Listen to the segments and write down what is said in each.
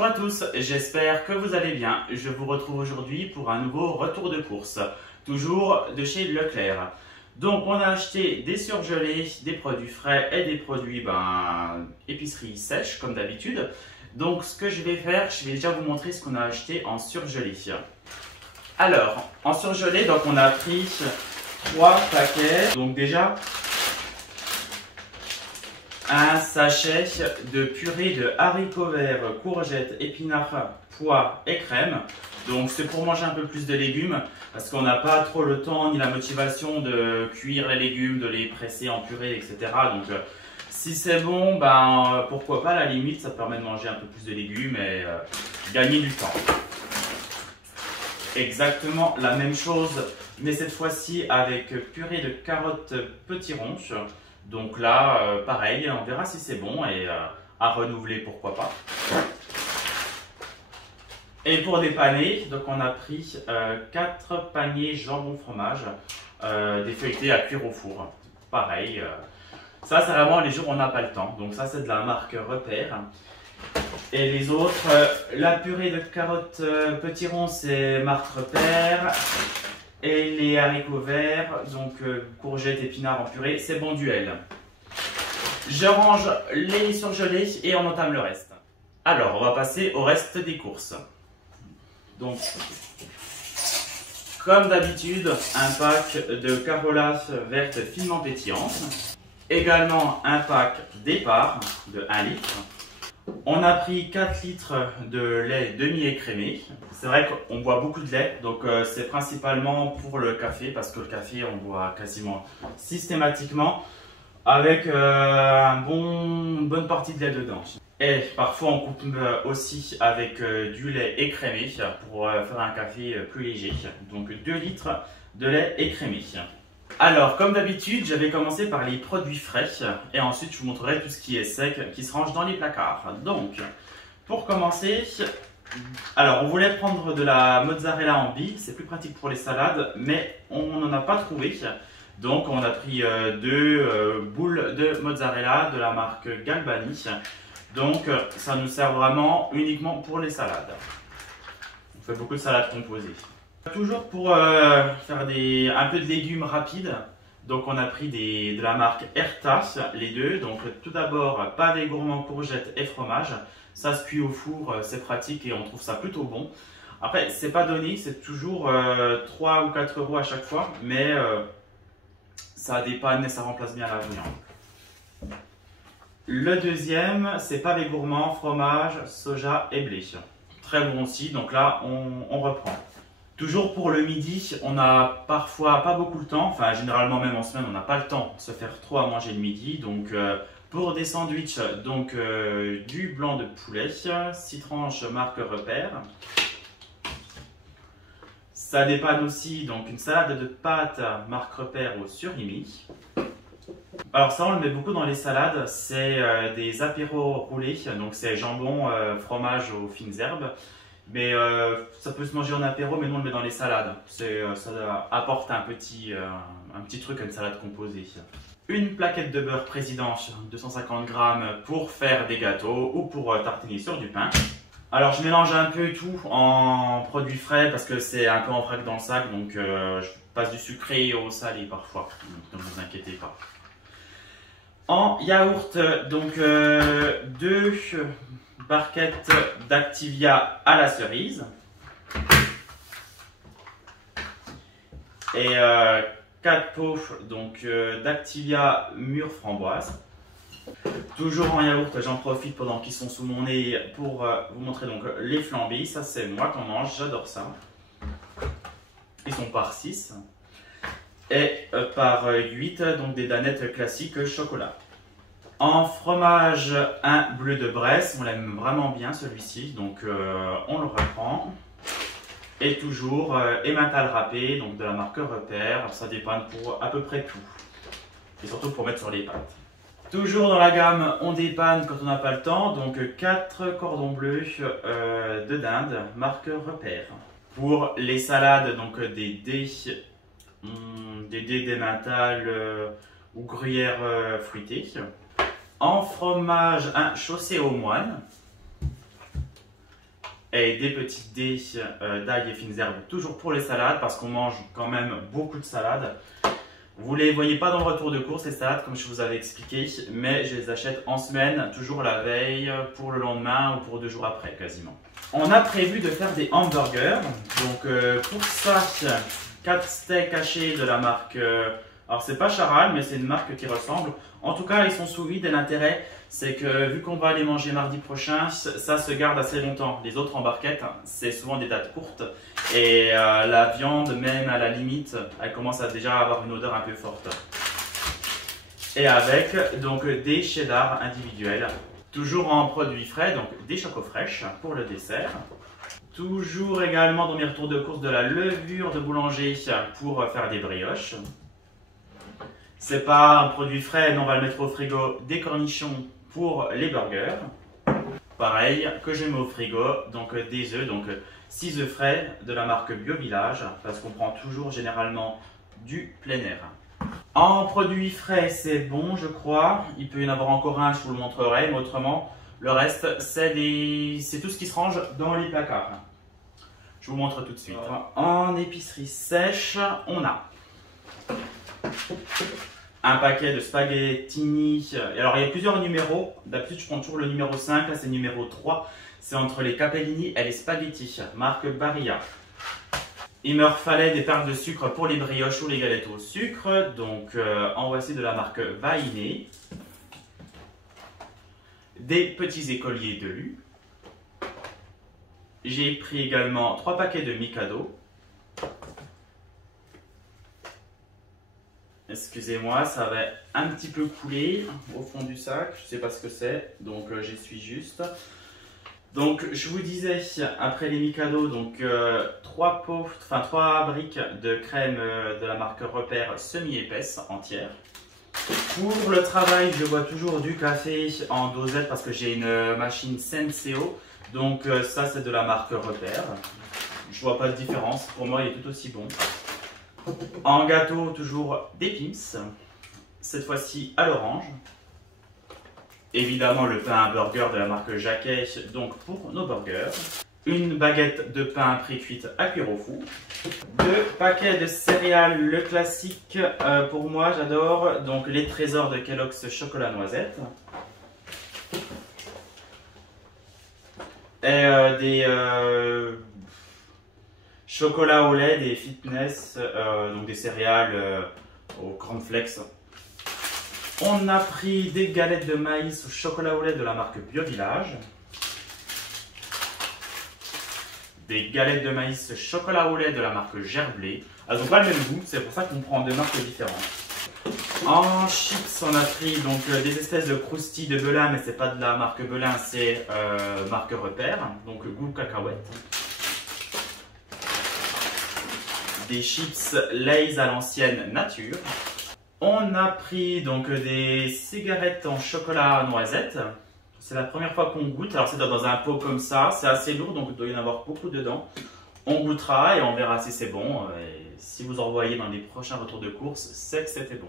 Bonjour à tous, j'espère que vous allez bien. Je vous retrouve aujourd'hui pour un nouveau retour de course, toujours de chez Leclerc. Donc on a acheté des surgelés, des produits frais et des produits épicerie sèche comme d'habitude. Donc ce que je vais faire, je vais déjà vous montrer ce qu'on a acheté en surgelé. Alors, en surgelé, donc on a pris 3 paquets. Donc déjà, un sachet de purée de haricots verts, courgettes, épinards, pois et crème. Donc c'est pour manger un peu plus de légumes parce qu'on n'a pas trop le temps ni la motivation de cuire les légumes, de les presser en purée, etc. Donc si c'est bon, pourquoi pas, à la limite ça permet de manger un peu plus de légumes et gagner du temps. Exactement la même chose, mais cette fois-ci avec purée de carottes petits ronds. Donc là, pareil, on verra si c'est bon et à renouveler, pourquoi pas. Et pour dépanner, donc on a pris 4 paniers jambon fromage, des feuilletés à cuire au four. Pareil, ça c'est vraiment les jours où on n'a pas le temps. Donc ça c'est de la marque Repère. Et les autres, la purée de carottes petits ronds, c'est marque Repère. Et les haricots verts, donc courgettes, épinards en purée, c'est Bonduelle. Je range les surgelés et on entame le reste. Alors, on va passer au reste des courses. Donc, comme d'habitude, un pack de carolas vertes finement pétillantes. Également un pack d'épars de 1 litre. On a pris 4 litres de lait demi-écrémé. C'est vrai qu'on boit beaucoup de lait, donc c'est principalement pour le café, parce que le café on boit quasiment systématiquement avec une bonne partie de lait dedans. Et parfois on coupe aussi avec du lait écrémé pour faire un café plus léger. Donc 2 litres de lait écrémé. Alors, comme d'habitude, je vais commencer par les produits frais et ensuite je vous montrerai tout ce qui est sec qui se range dans les placards. Donc, pour commencer, alors on voulait prendre de la mozzarella en billes, c'est plus pratique pour les salades, mais on n'en a pas trouvé. Donc, on a pris 2 boules de mozzarella de la marque Galbani. Donc, ça nous sert vraiment uniquement pour les salades. On fait beaucoup de salades composées. Toujours pour faire un peu de légumes rapides, donc on a pris de la marque Herta, les deux. Donc tout d'abord, pavé gourmand courgettes et fromage. Ça se cuit au four, c'est pratique et on trouve ça plutôt bon. Après, c'est pas donné, c'est toujours 3 ou 4 euros à chaque fois, mais ça dépanne et ça remplace bien la viande. Le deuxième, c'est pavé gourmand, fromage, soja et blé. Très bon aussi, donc là on reprend. Toujours pour le midi, on n'a parfois pas beaucoup de temps, enfin généralement même en semaine on n'a pas le temps de se faire trop à manger le midi. Donc pour des sandwichs, donc du blanc de poulet, 6 tranches marque Repère. Ça dépanne aussi donc une salade de pâtes marque Repère au surimi. Alors ça on le met beaucoup dans les salades, c'est des apéros roulés, donc c'est jambon, fromage aux fines herbes. Mais ça peut se manger en apéro, mais nous on le met dans les salades. Ça apporte un petit truc à une salade composée. Une plaquette de beurre Président, 250 g pour faire des gâteaux ou pour tartiner sur du pain. Alors je mélange un peu tout en produits frais parce que c'est un peu en vrac dans le sac, donc je passe du sucré au salé parfois, donc ne vous inquiétez pas. En yaourt, donc 2 barquettes d'Activia à la cerise et 4 pots d'Activia mûre framboise. Toujours en yaourt, j'en profite pendant qu'ils sont sous mon nez pour vous montrer donc les flambés. Ça c'est moi qu'on mange, j'adore ça. Ils sont par 6 et par 8, donc des danettes classiques chocolat. En fromage, un bleu de Bresse, on l'aime vraiment bien celui-ci, donc on le reprend. Et toujours Emmental râpé, donc de la marque Repère, ça dépanne pour à peu près tout. Et surtout pour mettre sur les pâtes. Toujours dans la gamme, on dépanne quand on n'a pas le temps, donc 4 cordons bleus de dinde, marque Repère. Pour les salades, donc des dés d'Emmental ou gruyère fruitée. En fromage, un chaussé aux moines. et des petites dés d'ail et fines herbes, toujours pour les salades, parce qu'on mange quand même beaucoup de salades. Vous ne les voyez pas dans le retour de course, les salades, comme je vous avais expliqué, mais je les achète en semaine, toujours la veille, pour le lendemain ou pour 2 jours après, quasiment. On a prévu de faire des hamburgers. Donc pour ça, 4 steaks hachés de la marque, alors c'est pas Charal, mais c'est une marque qui ressemble. En tout cas, ils sont sous vide et l'intérêt, c'est que vu qu'on va les manger mardi prochain, ça se garde assez longtemps. Les autres en barquette, c'est souvent des dates courtes. Et la viande, même à la limite, elle commence à déjà avoir une odeur un peu forte. Et avec donc des cheddar individuels, toujours en produits frais, donc des Choco Fresh pour le dessert. Toujours également dans mes retours de course de la levure de boulanger pour faire des brioches. C'est pas un produit frais, mais on va le mettre au frigo, des cornichons pour les burgers. Pareil que je mets au frigo, donc des œufs, donc 6 œufs frais de la marque Bio Village, parce qu'on prend toujours généralement du plein air. En produits frais, c'est bon, je crois. Il peut y en avoir encore un, je vous le montrerai, mais autrement, le reste, c'est tout ce qui se range dans les placards. Je vous montre tout de suite. En épicerie sèche, on a un paquet de spaghettini. Alors, il y a plusieurs numéros. D'habitude, je prends toujours le numéro 5. Là, c'est le numéro 3. C'est entre les capellini et les spaghettis. Marque Barilla. Il me fallait des perles de sucre pour les brioches ou les galettes au sucre. Donc, en voici de la marque Vainé. Des petits écoliers de Lu. J'ai pris également 3 paquets de Mikado. Excusez-moi, ça va un petit peu couler au fond du sac. Je ne sais pas ce que c'est, donc j'y suis juste. Donc je vous disais, après les Mikado, donc 3 briques de crème de la marque Repère semi-épaisse, entière. Pour le travail, je bois toujours du café en dosette parce que j'ai une machine Senseo. Donc ça, c'est de la marque Repère. Je vois pas de différence. Pour moi, il est tout aussi bon. En gâteau, toujours des Pim's. Cette fois-ci à l'orange. Évidemment, le pain à burger de la marque Jacquet, donc pour nos burgers. Une baguette de pain pré-cuite à cuire au four. 2 paquets de céréales, le classique pour moi, j'adore. Donc les trésors de Kellogg's chocolat noisette. Et des chocolats au lait, des fitness, donc des céréales au cornflakes. On a pris des galettes de maïs au chocolat au lait de la marque Bio Village. Des galettes de maïs chocolat au lait de la marque Gerblé. Elles n'ont pas le même goût, c'est pour ça qu'on prend 2 marques différentes. En chips, on a pris donc des espèces de croustilles de Belin, mais c'est pas de la marque Belin, c'est marque Repère, donc goût cacahuète. Des chips Lay's à l'ancienne nature. On a pris donc des cigarettes en chocolat noisette. C'est la première fois qu'on goûte. Alors c'est dans un pot comme ça, c'est assez lourd, donc il doit y en avoir beaucoup dedans. On goûtera et on verra si c'est bon. Et si vous en voyez dans les prochains retours de course, c'est que c'était bon.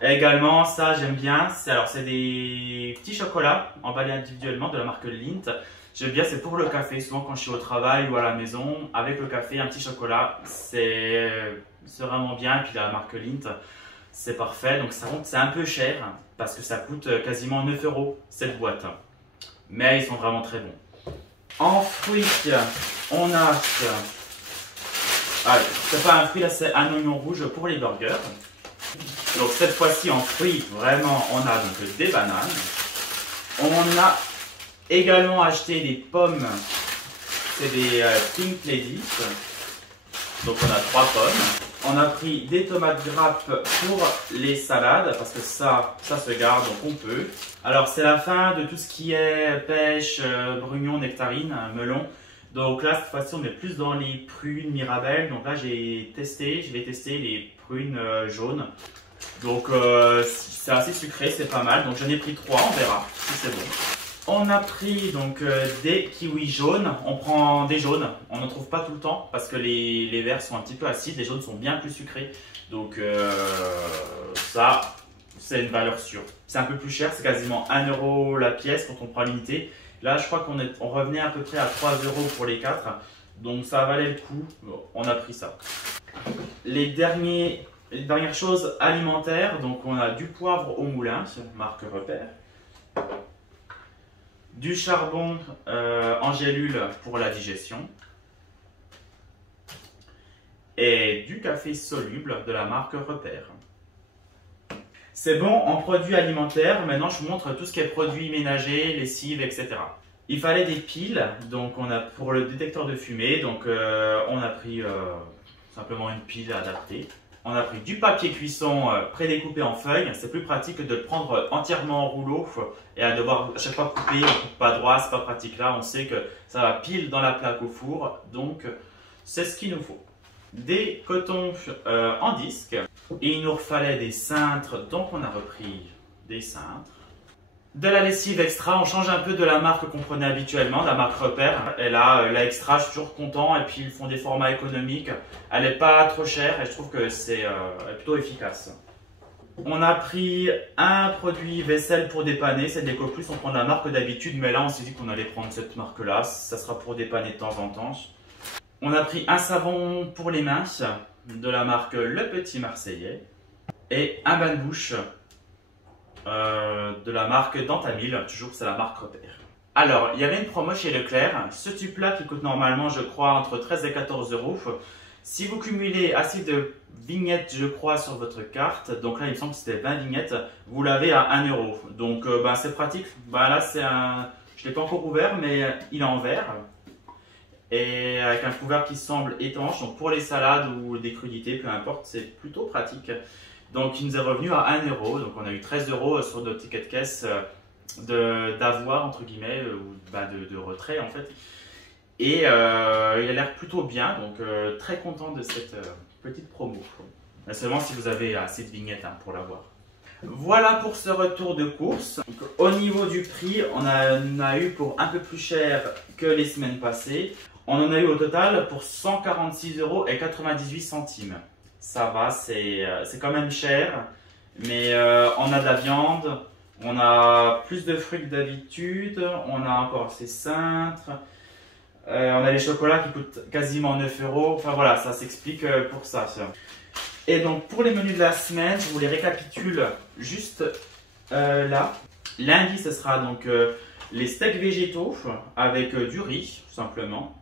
Et également, ça j'aime bien. C'est des petits chocolats emballés individuellement de la marque Lindt. J'aime bien, c'est pour le café. Souvent quand je suis au travail ou à la maison, avec le café, un petit chocolat, c'est vraiment bien. Et puis la marque Lindt, c'est parfait. Donc c'est un peu cher parce que ça coûte quasiment 9 € cette boîte. Mais ils sont vraiment très bons. En fruits, on a... c'est pas un fruit, là c'est un oignon rouge pour les burgers. Donc cette fois-ci en fruits, vraiment, on a donc des bananes. On a également acheté des pommes. C'est des Pink Ladies. Donc on a 3 pommes. On a pris des tomates grappes pour les salades parce que ça se garde, donc on peut. Alors c'est la fin de tout ce qui est pêche, brugnon, nectarine, melon. Donc là cette fois-ci on est plus dans les prunes Mirabelle. Donc là je vais tester les prunes jaunes. Donc c'est assez sucré, c'est pas mal. Donc j'en ai pris 3, on verra si c'est bon. On a pris donc des kiwis jaunes. On prend des jaunes, on n'en trouve pas tout le temps parce que les verts sont un petit peu acides, les jaunes sont bien plus sucrés. Donc ça, c'est une valeur sûre. C'est un peu plus cher, c'est quasiment 1 € la pièce quand on prend l'unité. Là, je crois on revenait à peu près à 3 € pour les 4. Donc ça valait le coup, on a pris ça. Les dernières choses alimentaires, donc on a du poivre au moulin, marque Repère. Du charbon en gélule pour la digestion. Et du café soluble de la marque Repère. C'est bon en produits alimentaires. Maintenant, je vous montre tout ce qui est produits ménagers, lessive, etc. Il fallait des piles, donc on a pour le détecteur de fumée, donc on a pris simplement une pile adaptée. On a pris du papier cuisson prédécoupé en feuilles. C'est plus pratique que de le prendre entièrement en rouleau et à devoir à chaque fois couper, on coupe pas droit, c'est pas pratique. Là, on sait que ça va pile dans la plaque au four, donc c'est ce qu'il nous faut. Des cotons en disque. Et il nous fallait des cintres, donc on a repris des cintres. De la lessive extra, on change un peu de la marque qu'on prenait habituellement, la marque Repère. Et là, la extra, je suis toujours content. Et puis ils font des formats économiques. Elle n'est pas trop chère et je trouve que c'est plutôt efficace. On a pris un produit vaisselle pour dépanner, c'est de l'Ecoplus, on prend la marque d'habitude, mais là on s'est dit qu'on allait prendre cette marque-là, ça sera pour dépanner de temps en temps. On a pris un savon pour les mains de la marque Le Petit Marseillais et un bain de bouche de la marque Dentamil, toujours c'est la marque Repère. Alors, il y avait une promo chez Leclerc, ce tube-là qui coûte normalement, je crois, entre 13 et 14 €. Si vous cumulez assez de vignettes, je crois, sur votre carte, donc là il me semble que c'était 20 vignettes, vous l'avez à 1 €. Donc c'est pratique. Là, je ne l'ai pas encore ouvert, mais il est en verre. Et avec un couvert qui semble étanche, donc pour les salades ou des crudités, peu importe, c'est plutôt pratique. Donc il nous est revenu à 1 €, donc on a eu 13 € sur notre ticket de caisse d'avoir entre guillemets, ou de retrait en fait. Et il a l'air plutôt bien, donc très content de cette petite promo. Mais seulement si vous avez assez de vignettes pour l'avoir. Voilà pour ce retour de course. Donc, au niveau du prix, on en a eu pour un peu plus cher que les semaines passées. On en a eu au total pour 146,98 €. Ça va, c'est quand même cher, mais on a de la viande, on a plus de fruits que d'habitude, on a encore ces cintres, on a les chocolats qui coûtent quasiment 9 €. Enfin voilà, ça s'explique pour ça. Et donc pour les menus de la semaine, je vous les récapitule juste là. Lundi, ce sera donc les steaks végétaux avec du riz, tout simplement.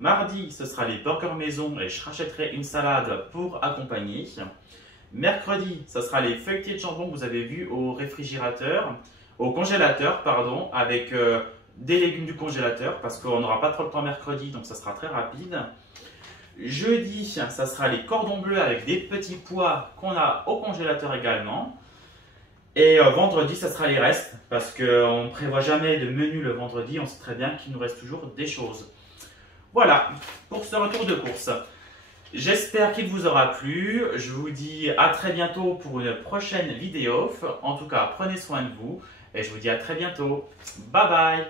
Mardi, ce sera les burgers maison et je rachèterai une salade pour accompagner. Mercredi, ce sera les feuilletés de jambon que vous avez vus au congélateur, pardon, avec des légumes du congélateur parce qu'on n'aura pas trop le temps mercredi, donc ça sera très rapide. Jeudi, ça sera les cordons bleus avec des petits pois qu'on a au congélateur également. Et vendredi, ça sera les restes parce qu'on ne prévoit jamais de menu le vendredi, on sait très bien qu'il nous reste toujours des choses. Voilà pour ce retour de course. J'espère qu'il vous aura plu. Je vous dis à très bientôt pour une prochaine vidéo. En tout cas, prenez soin de vous et je vous dis à très bientôt. Bye bye!